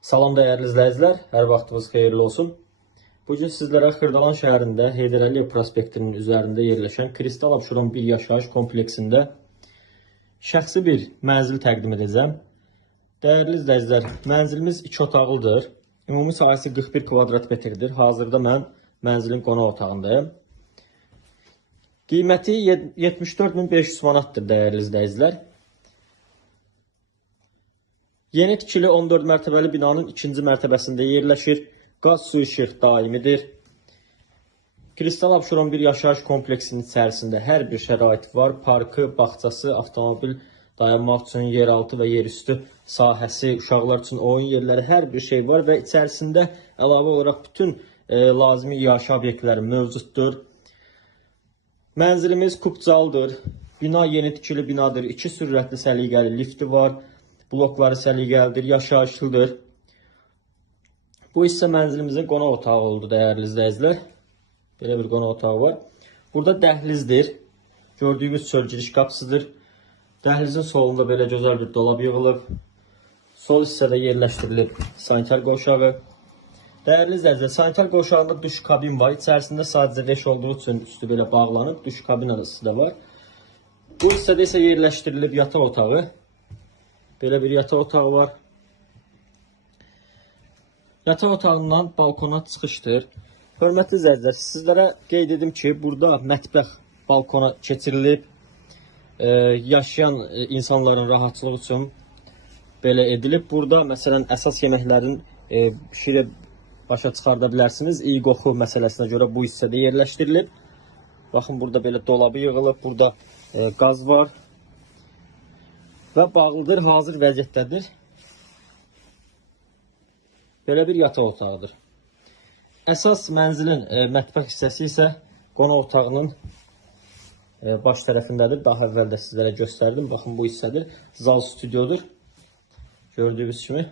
Salam dəyərli izləyicilər, hər vaxtınız xeyirli olsun. Bugün sizlərə Xırdalan şəhərində Heydər Əliyev prospektinin üzərində yerləşən Kristal Abşeron bir yaşayış kompleksində şəxsi bir mənzil təqdim edəcəm. Dəyərli izləyicilər, mənzilimiz 2 otaqlıdır. Ümumi sahəsi 41 kvadrat metrdir. Hazırda mən mənzilin qonaq otağındayım. Qiyməti 74.500 manatdır dəyərli izləyicilər. Yeni tikili 14 mərtəbəli binanın 2-ci mərtəbəsində yerləşir. Qaz, su, işıq daimidir. Kristal Abşeron bir yaşayış kompleksinin içərisində hər bir şərait var. Parkı, bağçası, avtomobil dayanmaq üçün yeraltı və yerüstü sahəsi, uşaqlar üçün oyun yerləri, hər bir şey var və içərisində əlavə olaraq bütün lazımi yaşayış obyektləri mövcuddur. Mənzilimiz kubcalıdır. Bina yeni tikili binadır. 2 sürətli səliqəli lifti var. Blokları səliqəlidir, yaşayışlıdır. Bu isə mənzilimizin qonaq otağı oldu dəyərli izləyicilər. Belə bir qonaq otağı var. Burada dəhlizdir. Gördüyünüz çöl giriş qapısıdır. Dəhlizin solunda belə gözəl bir dolab yığılıb. Sol hissədə yerləşdirilib sanitar qovşağı. Dəyərli izləyicilər, sanitar qovşağında duş kabin var. İçərisində sadəcə leş olduğu üçün üstü belə bağlanıb. Duş kabinası da var. Bu hissədə isə yerləşdirilib yataq otağı. Belə bir yataq otağı var. Yataq otağından balkona çıxışdır. Hörmətli izləyicilər, sizlərə qeyd edim ki, burada mətbəx balkona keçirilib. Yaşayan insanların rahatçılığı üçün belə edilib. Burada məsələn əsas yeməklərin pişirib başa çıxarda bilərsiniz. İyi qoxu məsələsinə görə bu hissədə yerləşdirilib. Baxın, burada belə dolabı yığılıb. Burada qaz var. Və bağlıdır, hazır vəziyyətdədir. Belə bir yataq otağıdır. Əsas mənzilin mətbəx hissəsi isə qonaq otağının baş tərəfindədir. Daha əvvəl də sizlərə göstərdim. Baxın, bu hissədir. Zal stüdyodur. Gördüyünüz kimi.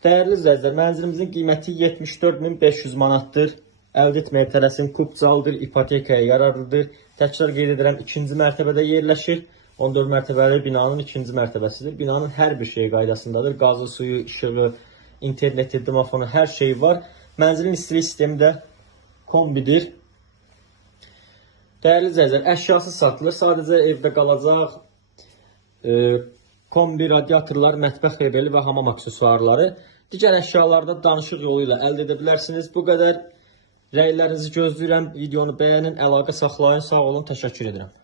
Dəyərli izləyicilər, mənzilimizin qiyməti 74.500 manatdır. Əldə etməyə tələsin, kubcalıdır, ipotekaya yararlıdır. Təkrar qeyd edirəm, 2-ci mərtəbədə yerləşir. 14 mərtəbəli binanın 2-ci mərtəbəsidir. Binanın hər bir şey qaydasındadır. Qazı, suyu, işığı, interneti, domofonu, hər şey var. Mənzilin istilik sistemi də kombidir. Dəyərli izləyicilər, əşyası satılır. Sadəcə evdə qalacaq kombi, radiatorlar, mətbəx mebeli və hamam aksesuarları. Digər əşyalarda danışıq yolu ilə əldə edə bilərsiniz. Bu qədər. Rəylərinizi gözləyirəm. Videonu bəyənin, əlaqə saxlayın. Sağ olun, təşəkkür edirəm.